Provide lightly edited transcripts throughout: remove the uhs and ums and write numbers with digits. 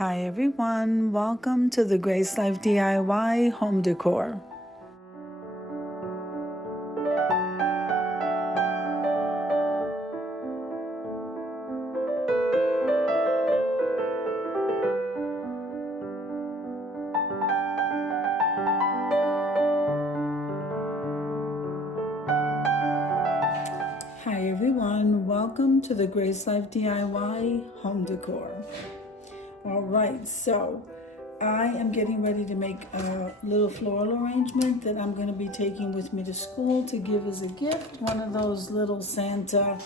Hi everyone, welcome to the Grace Life DIY home decor. Hi everyone, welcome to the Grace Life DIY home decor. All right, so I am getting ready to make a little floral arrangement that I'm going to be taking with me to school to give as a gift. One of those little Santa,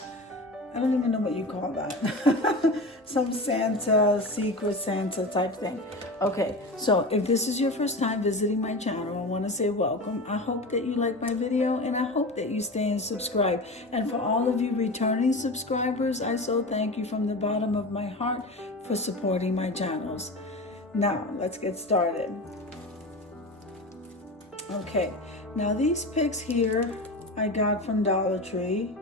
I don't even know what you call that. Some Santa, secret Santa type thing. Okay, so if this is your first time visiting my channel, I want to say welcome. I hope that you like my video and I hope that you stay and subscribe. And for all of you returning subscribers, I so thank you from the bottom of my heart for supporting my channels. Now, let's get started. Okay, now these picks here I got from Dollar Tree.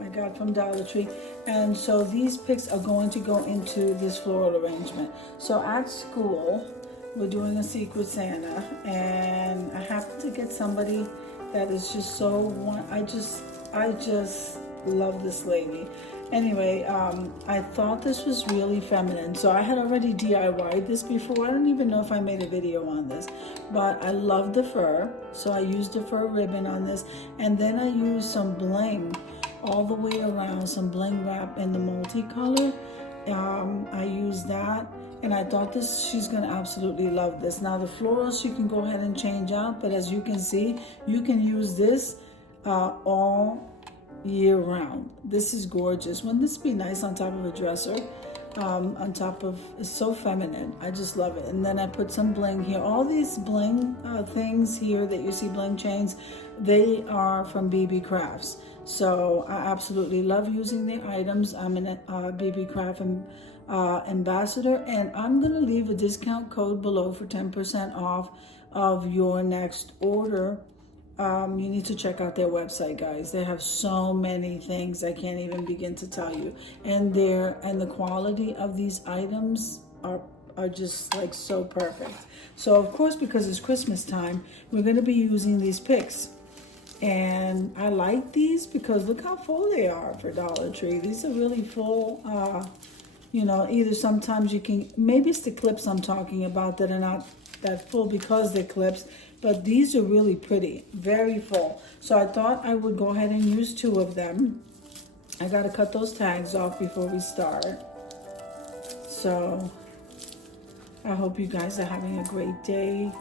I got from Dollar Tree, and so these picks are going to go into this floral arrangement. So at school we're doing a secret Santa, and I happen to get somebody that is just so I just love this lady. Anyway, I thought this was really feminine, so I had already DIY'd this before. I don't even know if I made a video on this, but I love the fur, so I used a fur ribbon on this, and then I used some bling all the way around, some bling wrap in the multicolor. I used that, and I thought she's gonna absolutely love this. Now the florals you can go ahead and change out, but as you can see, you can use this all year round. This is gorgeous. Wouldn't this be nice on top of a dresser? On top of, it's so feminine. I just love it. And then I put some bling here. All these bling things here that you see, bling chains, they are from BB Crafts. So I absolutely love using the items. I'm an BB Craft ambassador, and I'm gonna leave a discount code below for 10% off of your next order. You need to check out their website, guys. They have so many things I can't even begin to tell you, and the quality of these items are just like so perfect. So of course, because it's Christmas time, we're going to be using these picks, and I like these because look how full they are for Dollar Tree. These are really full. Either sometimes you can, maybe it's the clips I'm talking about that are not that full because they're clips, but these are really pretty, very full. So I thought I would go ahead and use 2 of them. I got to cut those tags off before we start. So I hope you guys are having a great day,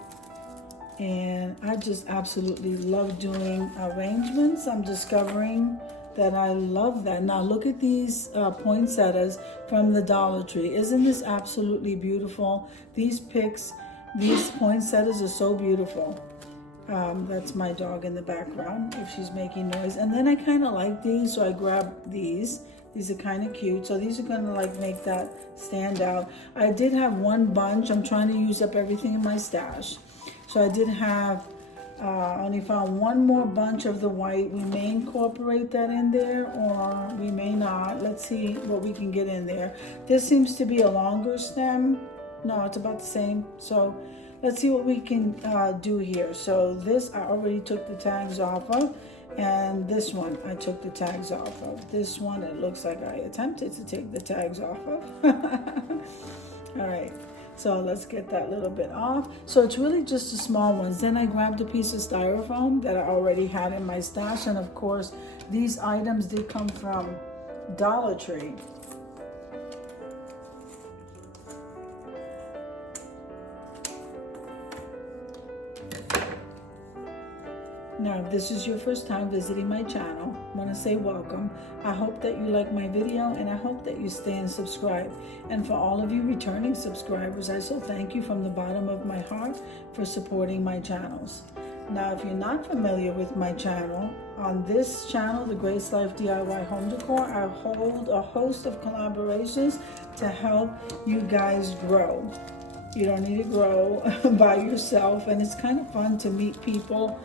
and I just absolutely love doing arrangements. I'm discovering that I love that. Now look at these poinsettias from the Dollar Tree. Isn't this absolutely beautiful? These picks, these poinsettias are so beautiful. That's my dog in the background if she's making noise. And then I kind of like these, so I grabbed these. These are kind of cute. So these are going to like make that stand out. I did have one bunch. I'm trying to use up everything in my stash. So I did have, only found one more bunch of the white. We may incorporate that in there or we may not. Let's see what we can get in there. This seems to be a longer stem. No, it's about the same. So let's see what we can do here. So this I already took the tags off of, and this one I took the tags off of. This one it looks like I attempted to take the tags off of. All right, so let's get that little bit off. So it's really just the small ones. Then I grabbed a piece of styrofoam that I already had in my stash, and of course these items did come from Dollar Tree. Now, if this is your first time visiting my channel, I want to say welcome. I hope that you like my video, and I hope that you stay and subscribe. And for all of you returning subscribers, I so thank you from the bottom of my heart for supporting my channels. Now, if you're not familiar with my channel, on this channel, the Grace Life DIY Home Decor, I hold a host of collaborations to help you guys grow. You don't need to grow by yourself, and it's kind of fun to meet people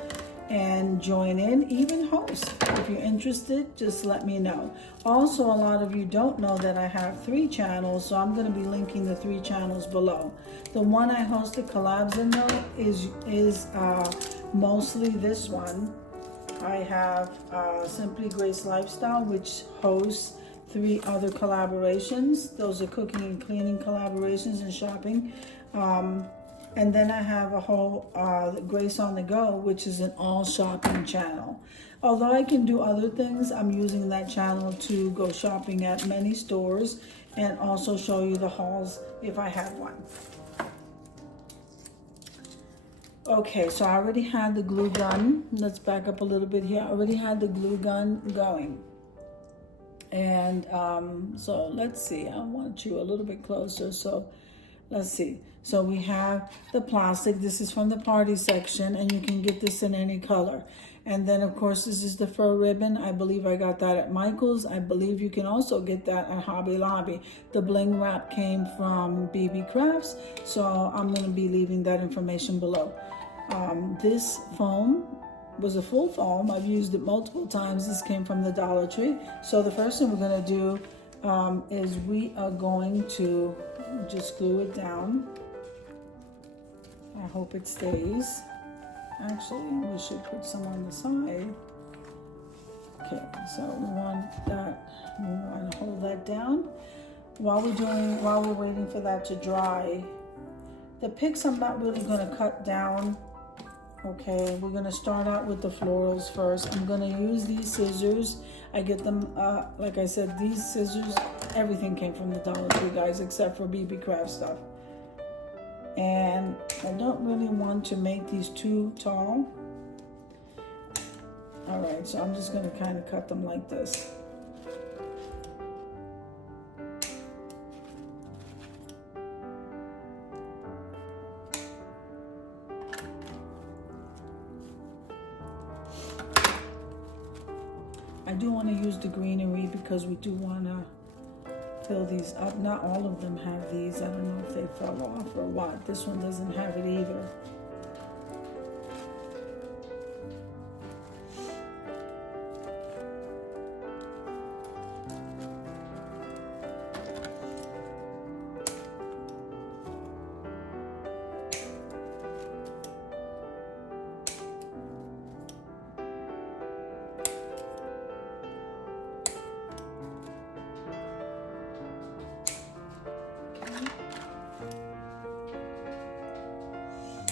and join in, even host. If you're interested, just let me know. Also, a lot of you don't know that I have 3 channels, so I'm going to be linking the 3 channels below. The one I hosted collabs in though is mostly this one. I have Simply Grace Lifestyle, which hosts 3 other collaborations. Those are cooking and cleaning collaborations and shopping. And then I have a whole Grace on the Go, which is an all shopping channel. Although I can do other things, I'm using that channel to go shopping at many stores and also show you the hauls if I have one. Okay, so I already had the glue gun. Let's back up a little bit here. I already had the glue gun going. And so let's see, I want you a little bit closer. So let's see. So we have the plastic. This is from the party section, and you can get this in any color. And then of course this is the fur ribbon. I believe I got that at Michael's. I believe you can also get that at Hobby Lobby. The bling wrap came from BB Crafts, so I'm going to be leaving that information below. This foam was a full foam. I've used it multiple times. This came from the Dollar Tree. So the first thing we're going to do is we are going to just glue it down. I hope it stays. Actually, we should put some on the side. Okay, so we want to hold that down. While we're waiting for that to dry, the picks I'm not really going to cut down. Okay, we're going to start out with the florals first. I'm going to use these scissors. I get them, like I said, these scissors, everything came from the Dollar Tree, guys, except for BB Craft stuff. And I don't really want to make these too tall. All right, so I'm just going to kind of cut them like this. I do want to use the greenery because we do want to fill these up. Not all of them have these. I don't know if they fell off or what. This one doesn't have it either.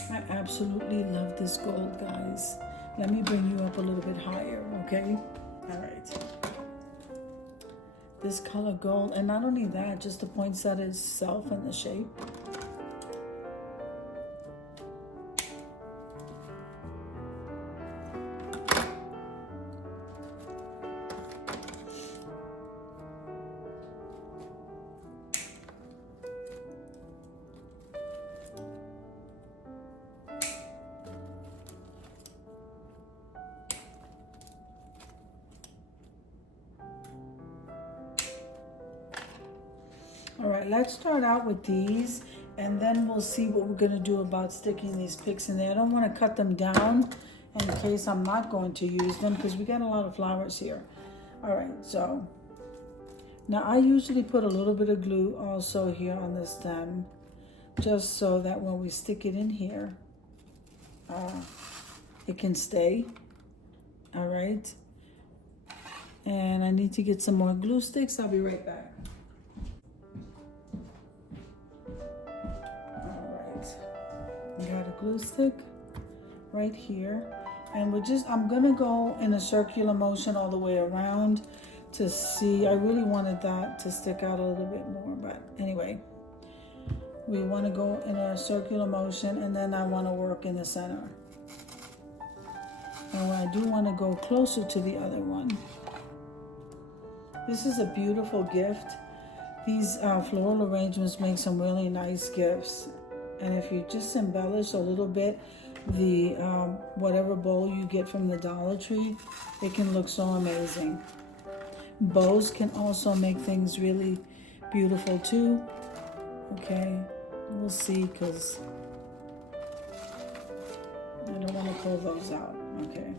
I absolutely love this gold, guys. Let me bring you up a little bit higher, okay? All right. This color gold, and not only that, just the poinsettia itself and the shape. All right, let's start out with these, and then we'll see what we're gonna do about sticking these picks in there. I don't wanna cut them down in case I'm not going to use them because we got a lot of flowers here. All right, so now I usually put a little bit of glue also here on the stem, just so that when we stick it in here, it can stay. All right, and I need to get some more glue sticks. I'll be right back. I got a glue stick right here, and I'm gonna go in a circular motion all the way around to see. I really wanted that to stick out a little bit more, but anyway, we want to go in a circular motion, and then I want to work in the center, and I do want to go closer to the other one. This is a beautiful gift. These floral arrangements make some really nice gifts. And if you just embellish a little bit, the whatever bowl you get from the Dollar Tree, it can look so amazing. Bows can also make things really beautiful too. Okay, we'll see, because I don't want to pull those out. Okay.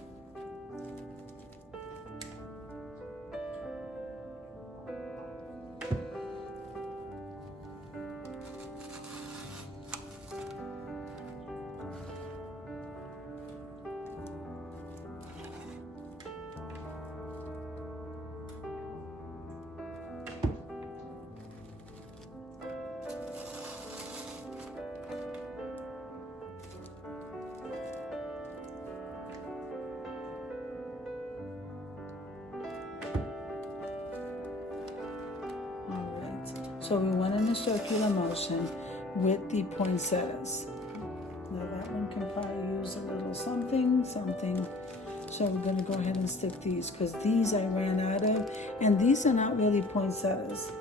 So we went in a circular motion with the poinsettias. Now that one can probably use a little something. So we're gonna go ahead and stick these because these I ran out of, and these are not really poinsettias.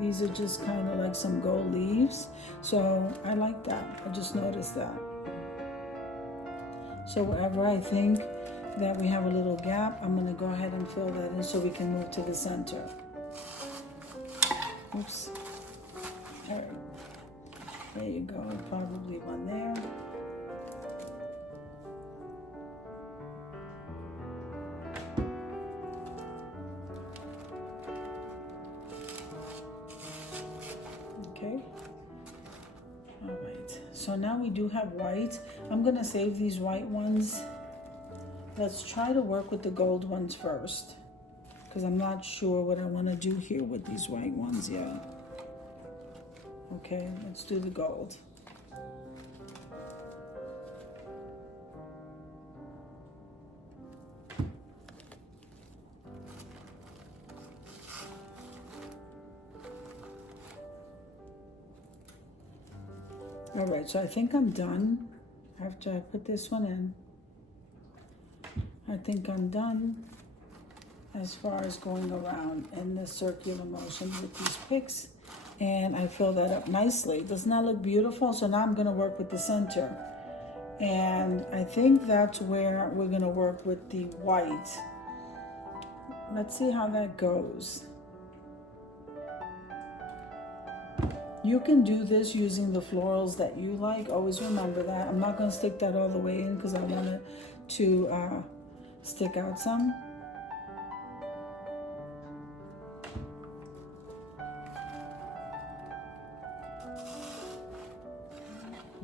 These are just kind of like some gold leaves. So I like that. I just noticed that. So wherever I think that we have a little gap, I'm gonna go ahead and fill that in so we can move to the center. Oops. All right. There you go. Probably one there. Okay. All right. So now we do have white. I'm going to save these white ones. Let's try to work with the gold ones first, because I'm not sure what I want to do here with these white ones yet. Okay, let's do the gold. All right, so I think I'm done after I put this one in. I think I'm done as far as going around in the circular motion with these picks, and I fill that up nicely. Doesn't that look beautiful? So now I'm going to work with the center, and I think that's where we're going to work with the white. Let's see how that goes. You can do this using the florals that you like. Always remember that. I'm not going to stick that all the way in because I want it to stick out some.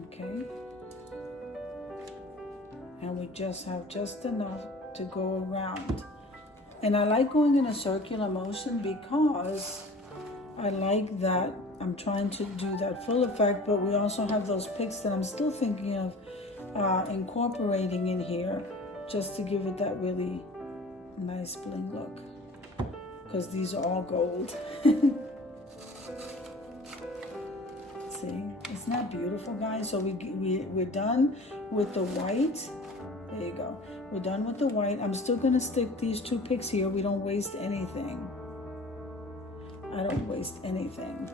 Okay. And we just have just enough to go around. And I like going in a circular motion because I like that I'm trying to do that full effect, but we also have those picks that I'm still thinking of incorporating in here just to give it that really nice bling look, because these are all gold. See, isn't that beautiful, guys? So we're done with the white. There you go. We're done with the white. I'm still going to stick these two picks here. We don't waste anything. I don't waste anything.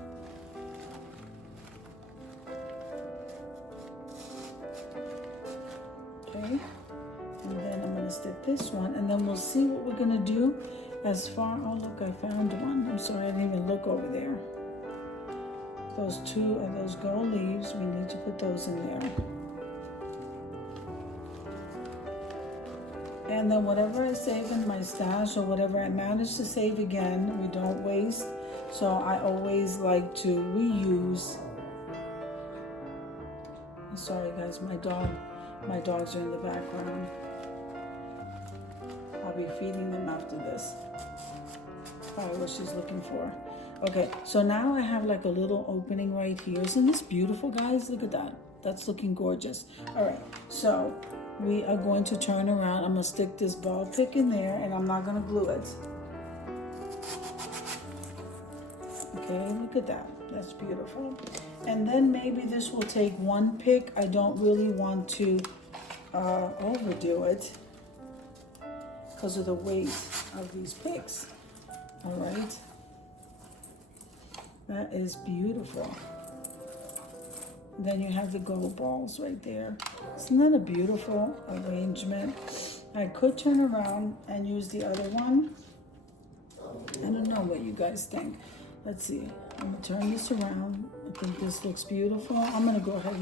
Okay, and then I'm going to stick this one, and then we'll see what we're going to do as far. Oh, look, I found one. I'm sorry, I didn't even look over there. Those two of those gold leaves, we need to put those in there. And then whatever I save in my stash or whatever I manage to save again, we don't waste. So I always like to reuse. Sorry guys, my dogs are in the background. I'll be feeding them after this. Probably what she's looking for. Okay, so now I have like a little opening right here. Isn't this beautiful, guys? Look at that. That's looking gorgeous. All right, so we are going to turn around. I'm gonna stick this ball pick in there, and I'm not gonna glue it. Okay, look at that. That's beautiful. And then maybe this will take one pick. I don't really want to overdo it because of the weight of these picks. All right. That is beautiful. Then you have the gold balls right there. Isn't that a beautiful arrangement? I could turn around and use the other one. I don't know what you guys think. Let's see. I'm gonna turn this around. I think this looks beautiful. I'm gonna go ahead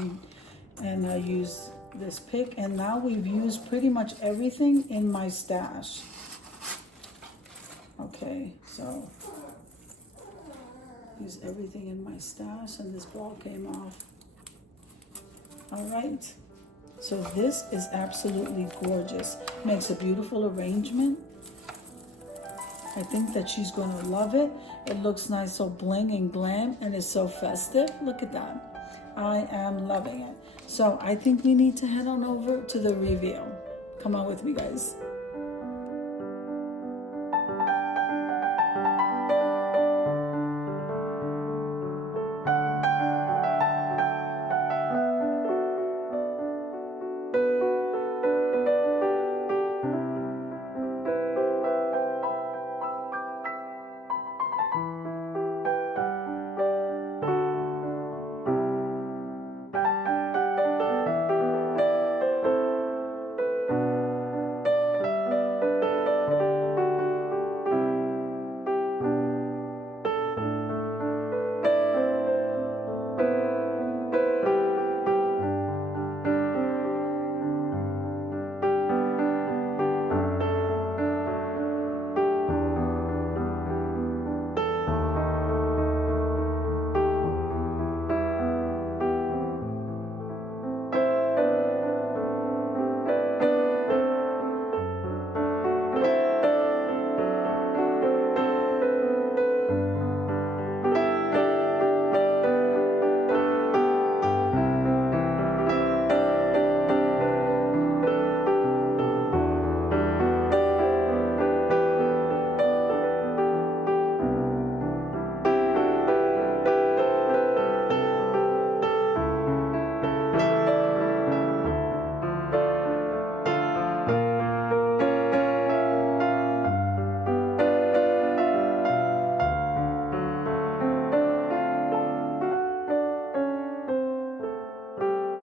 and use this pick, and now we've used pretty much everything in my stash. Okay, so use everything in my stash, and this ball came off. All right, so this is absolutely gorgeous. Makes a beautiful arrangement. I think that she's gonna love it. It looks nice, so bling and glam, and it's so festive. Look at that. I am loving it. So I think we need to head on over to the reveal. Come on with me, guys.